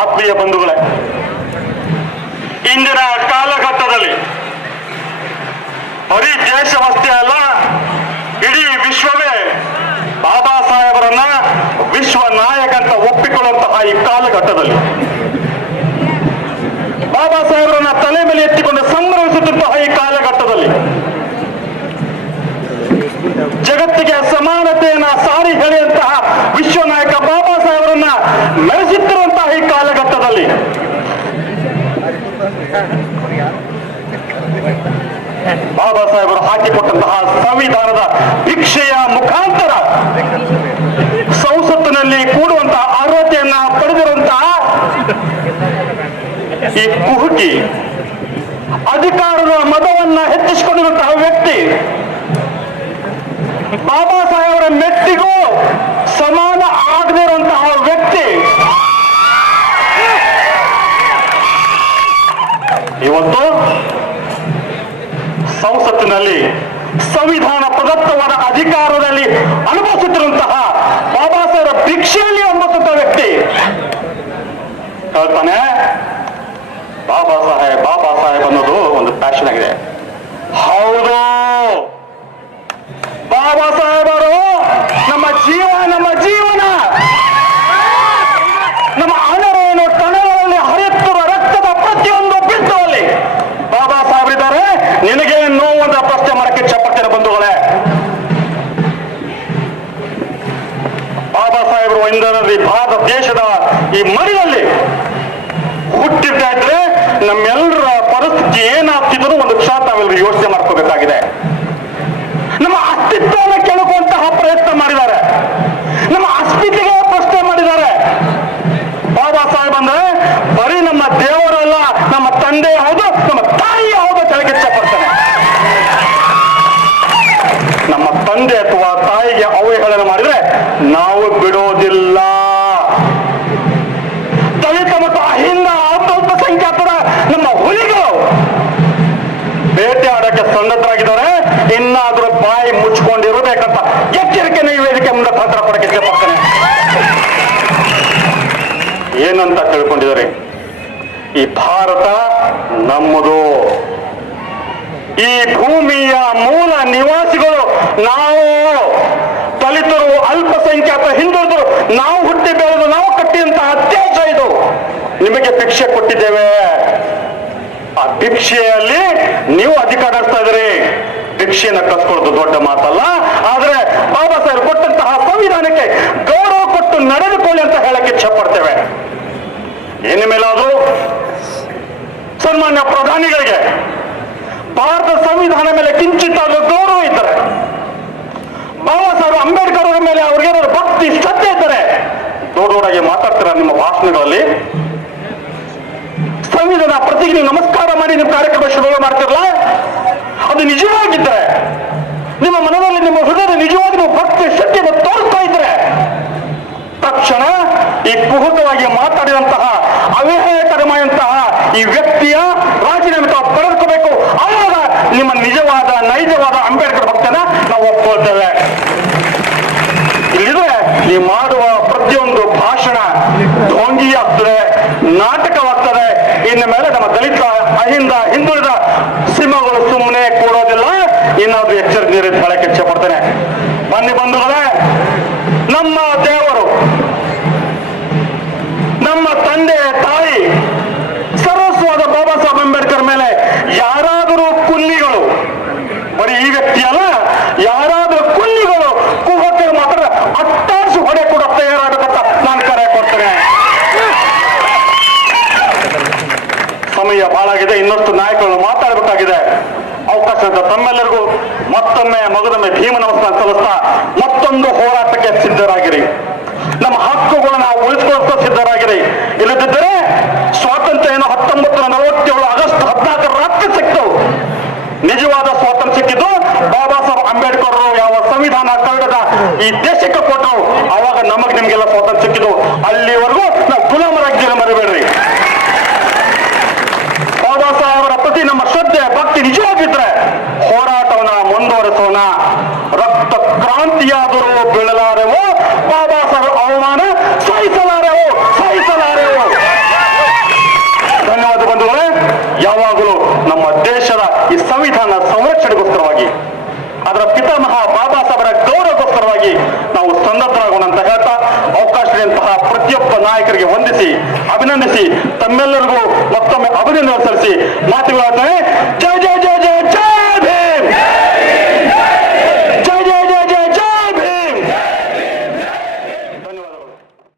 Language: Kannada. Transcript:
ಆತ್ಮೀಯ ಬಂಧುಗಳೇ, ಇಂದಿನ ಕಾಲಘಟ್ಟದಲ್ಲಿ ಬರೀ ದೇಶವಷ್ಟೇ ಅಲ್ಲ, ಇಡೀ ವಿಶ್ವವೇ ಬಾಬಾ ಸಾಹೇಬರನ್ನ ವಿಶ್ವ ನಾಯಕ ಅಂತ ಒಪ್ಪಿಕೊಳ್ಳುವಂತಹ ಈ ಕಾಲಘಟ್ಟದಲ್ಲಿ. ಬಾಬಾ ಸಾಹೇಬರನ್ನ ತಲೆ ಮೇಲೆ ಎತ್ತಿಕೊಂಡು ಸಂಭ್ರಮಿಸುತ್ತಿದ್ದಂತಹ ಈ ಕಾಲಘಟ್ಟದಲ್ಲಿ ಜಗತ್ತಿಗೆ ಸಮಾನತೆಯನ್ನ ಸಾರಿ ಹೇಳಿದಂತಹ ವಿಶ್ವ ನಾಯಕ ಬಾಬಾ ಸಾಹೇಬರನ್ನ ಮೆರೆಸುತ್ತಿರುವಂತಹ ಈ ಕಾಲಘಟ್ಟದಲ್ಲಿ ಬಾಬಾ ಸಾಹೇಬರು ಹಾಕಿಕೊಟ್ಟಂತಹ ಸಂವಿಧಾನದ ಭಿಕ್ಷೆಯ ಮುಖಾಂತರ ಸಂಸತ್ತಿನಲ್ಲಿ ಕೂಡುವಂತಹ ಅರ್ಹತೆಯನ್ನ ಪಡೆದಿರುವಂತಹ ಈ ಕುಹುಕಿ ಅಧಿಕಾರದ ಮತವನ್ನ ಹೆಚ್ಚಿಸಿಕೊಂಡಿರುವಂತಹ ವ್ಯಕ್ತಿ ಬಾಬಾ ಸಾಹೇಬರ ಮೆಟ್ಟಿಗೂ ಸಮಾನ ಆಗದೇ ಇರುವಂತಹ ವ್ಯಕ್ತಿ. ಇವತ್ತು ಸಂಸತ್ತಿನಲ್ಲಿ ಸಂವಿಧಾನ ಪ್ರದತ್ತವಾದ ಅಧಿಕಾರದಲ್ಲಿ ಅನುಭವಿಸುತ್ತಿರುವಂತಹ ಬಾಬಾ ಸಾಹೇಬ್ರ ಭಿಕ್ಷೆಯಲ್ಲಿ ಅನುಭವಿಸುತ್ತ ವ್ಯಕ್ತಿ. ಹೇಳ್ತಾನೆ, ಬಾಬಾ ಸಾಹೇಬ್ ಬಾಬಾ ಸಾಹೇಬ್ ಅನ್ನೋದು ಒಂದು ಪ್ಯಾಷನ್ ಆಗಿದೆ. ಹೌದು. ಬಾಬಾ ಇಂಧನದಲ್ಲಿ ಭಾರತ ದೇಶದ ಈ ಮಡಿಯಲ್ಲಿ ಹುಟ್ಟಿದ್ದಾದ್ರೆ ನಮ್ಮೆಲ್ಲರ ಪರಿಸ್ಥಿತಿ ಏನಾಗ್ತಿದ್ರು ಒಂದು ಕ್ಷಣ ತಾವೆಲ್ಲರೂ ಯೋಚನೆ ಮಾಡ್ಕೋಬೇಕಾಗಿದೆ. ಸನ್ನದ್ಧರಾಗಿದ್ದಾರೆ ಇನ್ನಾದ್ರೂ ಬಾಯಿ ಮುಚ್ಕೊಂಡಿರಬೇಕಂತ ಎಚ್ಚರಿಕೆ ಈ ವೇದಿಕೆ ಮುಂದೆ ಪತ್ರ ಕೊಡಕ್ಕೆ ಇಷ್ಟಪಡ್ತೇನೆ. ಏನಂತ ತಿಳ್ಕೊಂಡಿದ್ದಾರೆ? ಈ ಭಾರತ ನಮ್ಮದು. ಈ ಭೂಮಿಯ ಮೂಲ ನಿವಾಸಿಗಳು ನಾವು. ದಲಿತರು, ಅಲ್ಪಸಂಖ್ಯಾತ ಹಿಂದುಳಿದರು, ನಾವು ಹುಟ್ಟಿ ಬೆಳೆದು ನಾವು ಕಟ್ಟಿದಂತಹ ಅತ್ಯಾಚ ಇದು. ನಿಮಗೆ ಭಿಕ್ಷೆ ಕೊಟ್ಟಿದ್ದೇವೆ. ಆ ಭಿಕ್ಷೆಯಲ್ಲಿ ನಡೆಸ್ತಾ ಇದ್ದೀರಿ. ಭಿಕ್ಷೆಯನ್ನ ಕಸ್ಕೊಳ್ಳೋದು ದೊಡ್ಡ ಮಾತಲ್ಲ. ಆದ್ರೆ ಬಾಬಾ ಸಾಹೇಬ್ ಕೊಟ್ಟಂತಹ ಸಂವಿಧಾನಕ್ಕೆ ಗೌರವ ಕೊಟ್ಟು ನಡೆದುಕೊಳ್ಳಿ ಅಂತ ಹೇಳಕ್ಕೆ ಇಚ್ಛೆ ಪಡ್ತೇವೆ ಇನ್ನು ಮೇಲಾದ್ರೂ ಸನ್ಮಾನ್ಯ ಪ್ರಧಾನಿಗಳಿಗೆ ಭಾರತ ಸಂವಿಧಾನ ಮೇಲೆ ಕಿಂಚಿತ್ತಾದ್ರೂ ಗೌರವ ಇದ್ದಾರೆ, ಬಾಬಾ ಸಾಹೇಬ್ ಅಂಬೇಡ್ಕರ್ ಅವರ ಮೇಲೆ ಅವ್ರಿಗೆ ಭಕ್ತಿ, ಶ್ರದ್ಧೆ ಇದ್ದಾರೆ ದೊಡ್ಡ ದೊಡ್ಡಾಗಿ ಮಾತಾಡ್ತೀರಾ ನಿಮ್ಮ ಭಾಷಣಗಳಲ್ಲಿ? ಸಂವಿಧಾನ ಪ್ರತಿಗೆ ನಮಸ್ಕಾರ ಮಾಡಿ ನಿಮ್ಮ ಕಾರ್ಯಕ್ರಮ ಶುರು ಮಾಡ್ತಿರಲ್ಲ? ಅದು ನಿಜವಾಗಿದ್ದರೆ ನಿಮ್ಮ ಮನದಲ್ಲಿ ನಿಮ್ಮ ಹೃದಯದ ನಿಜವಾಗಿ ನೀವು ಭಕ್ತಿ ಶಕ್ತಿಯನ್ನು ತೋರಿಸ್ತಾ ಇದ್ರೆ, ತಕ್ಷಣ ಈ ಕುಹುತವಾಗಿ ಮಾತಾಡಿದಂತಹ ಅವಿಹಾಯಕರಮಾಯಂತಹ ಈ ವ್ಯಕ್ತಿಯ ರಾಜೀನಾಮೆ ಪಡೆದುಕೋಬೇಕು ಆವಾಗ ನಿಮ್ಮ ನಿಜವಾದ, ನೈಜವಾದ ಅಂಬೇಡ್ಕರ್ ಇನ್ನು ಮೇಲೆ ನಮ್ಮ ದಲಿತ ಅಹಿಂದ ಹಿಂದುಳಿದ ಸಿಂಹಗಳು ಸುಮ್ಮನೆ ಕೂಡೋದಿಲ್ಲ. ಇನ್ನಾದ್ರೂ ಎಚ್ಚರಿಕೆ ನೀರು ಹೇಳಕ್ಕೆ ಇಚ್ಛೆ ಪಡ್ತೇನೆ ಬನ್ನಿ ಬಂಧುಗಳೇ, ನಮ್ಮ ದೇವರು, ನಮ್ಮ ತಂದೆ, ತಾಯಿ ಸರ್ವಸ್ವಾದ ಬಾಬಾ ಸಾಹೇಬ್ ಅಂಬೇಡ್ಕರ್ ಮೇಲೆ ಯಾರಾದರೂ ಕುಲ್ಲಿಗಳು ಬರೀ ಈ ವ್ಯಕ್ತಿ ಸಮಯ ಬಾಳಾಗಿದೆ ಇನ್ನಷ್ಟು ನಾಯಕರನ್ನು ಮಾತಾಡಬೇಕಾಗಿದೆ. ಅವಕಾಶ ತಮ್ಮೆಲ್ಲರಿಗೂ ಮತ್ತೊಮ್ಮೆ ಮಗದೊಮ್ಮೆ ಭೀಮ ನಮಸ್ಕಾರ ಸಲ್ಲಿಸ್ತಾ ಮತ್ತೊಂದು ಹೋರಾಟಕ್ಕೆ ಸಿದ್ಧರಾಗಿರಿ. ನಮ್ಮ ಹಕ್ಕುಗಳನ್ನ ಉಳಿಸಿಕೊಳ್ಳುತ್ತಾ ಸಿದ್ಧರಾಗಿರಿ. ಇಲ್ಲದಿದ್ದರೆ ಸ್ವಾತಂತ್ರ್ಯ ಏನು ಹತ್ತೊಂಬತ್ತು ನಲವತ್ತೇಳು ಆಗಸ್ಟ್ ಹದಿನಾಲ್ಕರ ರಾತ್ರಿ ಸಿಕ್ತು. ನಿಜವಾದ ಸ್ವಾತಂತ್ರ್ಯ ಸಿಕ್ಕಿದ್ದು ಬಾಬಾ ಸಾಹೇಬ್ ಅಂಬೇಡ್ಕರ್ ಯಾವ ಸಂವಿಧಾನ ಕನ್ನಡದ ಈ ದೇಶಕ್ಕೆ ಕೊಟ್ಟರು, ಅವಾಗ ನಮಗೆ ನಿಮಗೆಲ್ಲ ಸ್ವಾತಂತ್ರ್ಯ ಸಿಕ್ಕಿದ್ದು. ಅಲ್ಲಿವರೆಗೂ ಭಕ್ತಿ ನಮ್ಮ ಶ್ರದ್ಧೆ, ಭಕ್ತಿ ನಿಜವಾಗಿದ್ರೆ ಹೋರಾಟವನ್ನ ಮುಂದುವರೆಸೋಣ. ರಕ್ತ ಕ್ರಾಂತಿಯಾದರೂ ಬೀಳಲಾರೆವು? ಬಾಬಾ ಸಾಹೇಬ್ ಅವಮಾನ ಸಹಿಸಲಾರೆವು? ಸಹಿಸಲಾರೆವು? ಧನ್ಯವಾದ ಬಂಧುಗಳೇ, ಯಾವಾಗಲೂ ನಮ್ಮ ದೇಶದ ಈ ಸಂವಿಧಾನ ಸಂರಕ್ಷಣೆಗೋಸ್ಕರವಾಗಿ, ಅದರ ಪಿತಾಮಹ ಬಾಬಾ ಸಾಹೇಬರ ಗೌರವಕ್ಕೋಸ್ಕರವಾಗಿ ನಾವು ಸನ್ನದ್ಧರಾಗೋಣ ಅಂತ ಹೇಳ್ತಾ ಅವಕಾಶ ಪ್ರತಿಯೊಬ್ಬ ನಾಯಕರಿಗೆ ವಂದಿಸಿ ಅಭಿನಂದಿಸಿ ತಮ್ಮೆಲ್ಲರಿಗೂ ಮತ್ತೊಮ್ಮೆ ಅಭಿನಂದನೆ ಸಲ್ಲಿಸಿ ಮಾತುಗಳಾಗ್ತವೆ ಜಯ ಜಯ ಜಯ